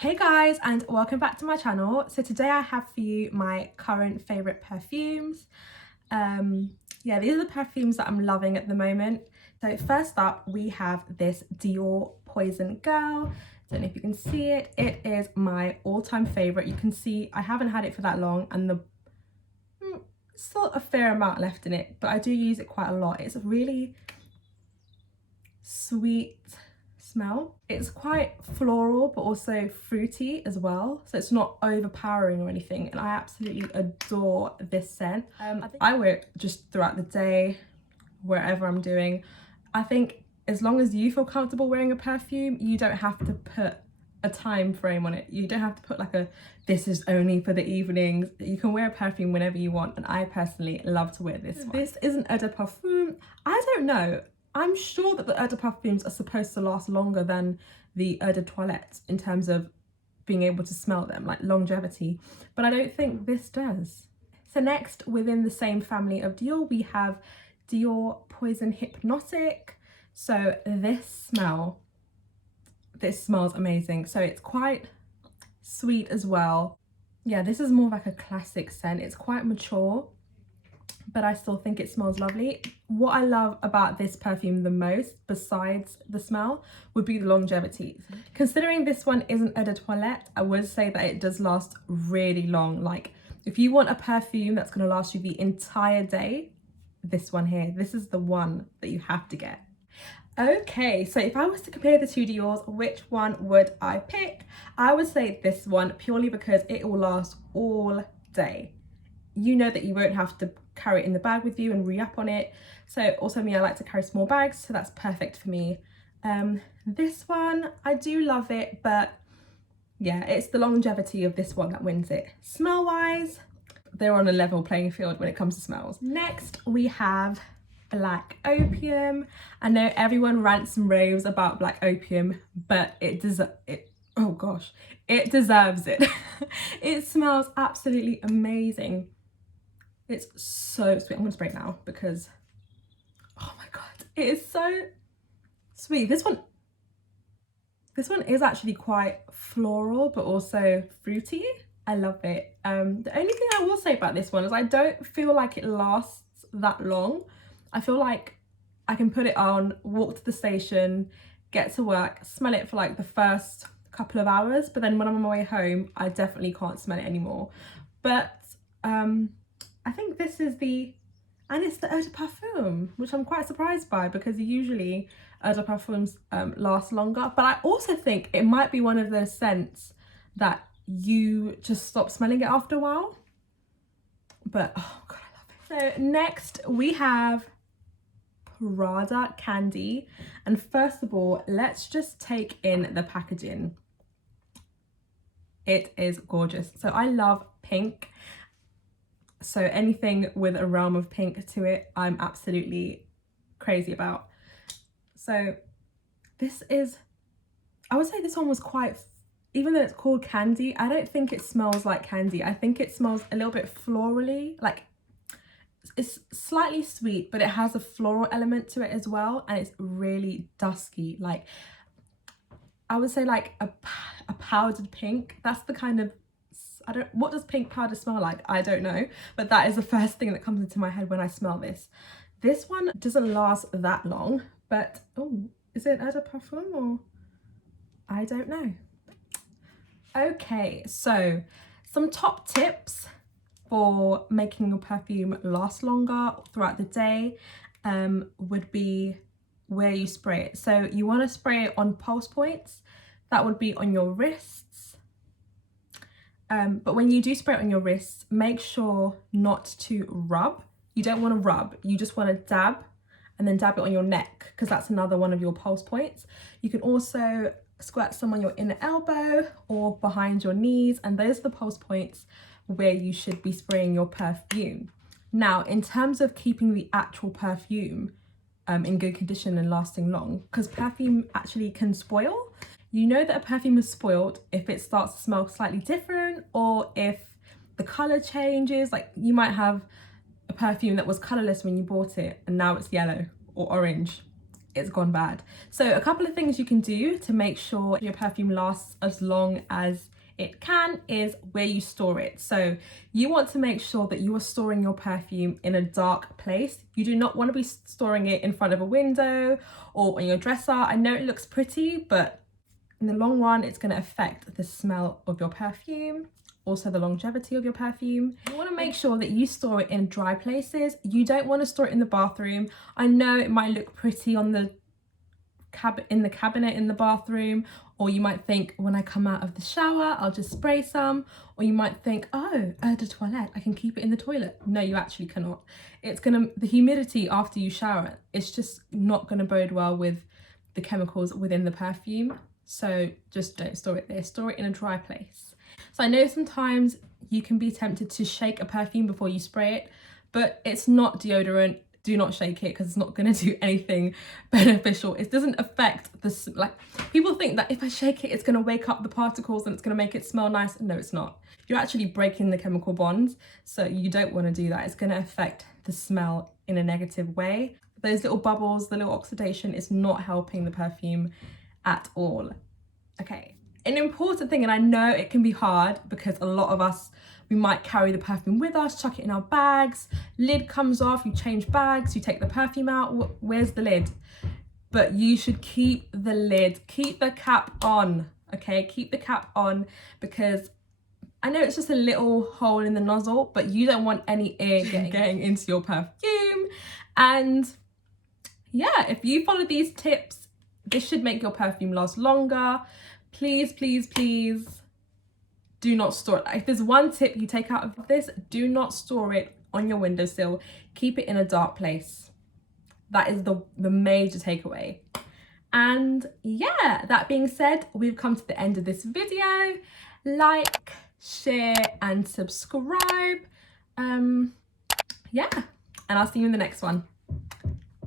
Hey guys, and welcome back to my channel. So today I have for you my current favorite perfumes. Yeah, these are the perfumes that I'm loving at the moment. So first up we have this Dior Poison Girl. Don't know if you can see it. It is my all-time favorite. You can see I haven't had it for that long and the still a fair amount left in it, but I do use it quite a lot. It's a really sweet smell. It's quite floral but also fruity as well, so it's not overpowering or anything, and I absolutely adore this scent. I wear it just throughout the day, wherever I'm doing. I think as long as you feel comfortable wearing a perfume, you don't have to put a time frame on it. You don't have to put like this is only for the evenings. You can wear a perfume whenever you want, and I personally love to wear this one. This is an eau de parfum. I don't know, I'm sure that the eau de parfums are supposed to last longer than the eau de toilette in terms of being able to smell them, like longevity, but I don't think this does. So next, within the same family of Dior, we have Dior Poison Hypnotic. So this smells amazing. So it's quite sweet as well. Yeah, this is more like a classic scent. It's quite mature, but I still think it smells lovely. What I love about this perfume the most, besides the smell, would be the longevity. Considering this one isn't eau de toilette, I would say that it does last really long. Like, if you want a perfume that's going to last you the entire day, this one here, this is the one that you have to get. Okay, so if I was to compare the two Dior's, which one would I pick? I would say this one, purely because it will last all day. You know that you won't have to carry it in the bag with you and re-up on it. So also me, I like to carry small bags, so that's perfect for me. This one, I do love it, but yeah, it's the longevity of this one that wins it. Smell wise, they're on a level playing field when it comes to smells. Next we have Black Opium. I know everyone rants and raves about Black Opium, but it deserves it. It smells absolutely amazing. It's so sweet. I'm gonna spray it now because, oh my god, it is so sweet. This one is actually quite floral but also fruity. I love it. The only thing I will say about this one is I don't feel like it lasts that long. I feel like I can put it on, walk to the station, get to work, smell it for like the first couple of hours, but then when I'm on my way home, I definitely can't smell it anymore. But I think this is it's the eau de parfum, which I'm quite surprised by because usually eau de parfums last longer. But I also think it might be one of those scents that you just stop smelling it after a while. But oh god, I love it. So next we have Prada Candy, and first of all, let's just take in the packaging. It is gorgeous. So I love pink. So anything with a realm of pink to it, I'm absolutely crazy about. So this is, I would say this one was quite, even though it's called candy, I don't think it smells like candy. I think it smells a little bit florally, like it's slightly sweet, but it has a floral element to it as well, and it's really dusky. Like, I would say like a powdered pink. That's the kind of, what does pink powder smell like? I don't know, but that is the first thing that comes into my head when I smell this. This one doesn't last that long, but oh, is it eau de parfum or? I don't know. Okay, so some top tips for making your perfume last longer throughout the day would be where you spray it. So you want to spray it on pulse points. That would be on your wrists. But when you do spray it on your wrists, make sure not to rub. You don't want to rub, you just want to dab and then dab it on your neck, because that's another one of your pulse points. You can also squirt some on your inner elbow or behind your knees, and those are the pulse points where you should be spraying your perfume. Now, in terms of keeping the actual perfume in good condition and lasting long, because perfume actually can spoil. You know that a perfume is spoiled if it starts to smell slightly different, or if the color changes. Like, you might have a perfume that was colorless when you bought it and now it's yellow or orange. it's gone bad. So a couple of things you can do to make sure your perfume lasts as long as it can is where you store it. So you want to make sure that you are storing your perfume in a dark place. You do not want to be storing it in front of a window or on your dresser. I know it looks pretty, but in the long run, it's going to affect the smell of your perfume, also the longevity of your perfume. You want to make sure that you store it in dry places. You don't want to store it in the bathroom. I know it might look pretty on the cabinet in the bathroom, or you might think when I come out of the shower I'll just spray some, or you might think, oh, eau de toilette, I can keep it in the toilet. No, you actually cannot. The humidity after you shower, it's just not gonna bode well with the chemicals within the perfume. So just don't store it there, store it in a dry place. So I know sometimes you can be tempted to shake a perfume before you spray it, but it's not deodorant. Do not shake it because it's not going to do anything beneficial. It doesn't affect like people think that if I shake it, it's going to wake up the particles and it's going to make it smell nice. No, it's not. You're actually breaking the chemical bonds. So you don't want to do that. It's going to affect the smell in a negative way. Those little bubbles, the little oxidation is not helping the perfume at all. Okay. An important thing, and I know it can be hard because a lot of us, we might carry the perfume with us, chuck it in our bags, lid comes off, you change bags, you take the perfume out, where's the lid? But you should keep the lid, keep the cap on, okay? Keep the cap on, because I know it's just a little hole in the nozzle, but you don't want any air getting into your perfume. And yeah, if you follow these tips, this should make your perfume last longer. Please, please, please do not store it. If there's one tip you take out of this, do not store it on your windowsill. Keep it in a dark place. That is the major takeaway. And yeah, that being said, we've come to the end of this video. Like, share, and subscribe. Yeah, and I'll see you in the next one.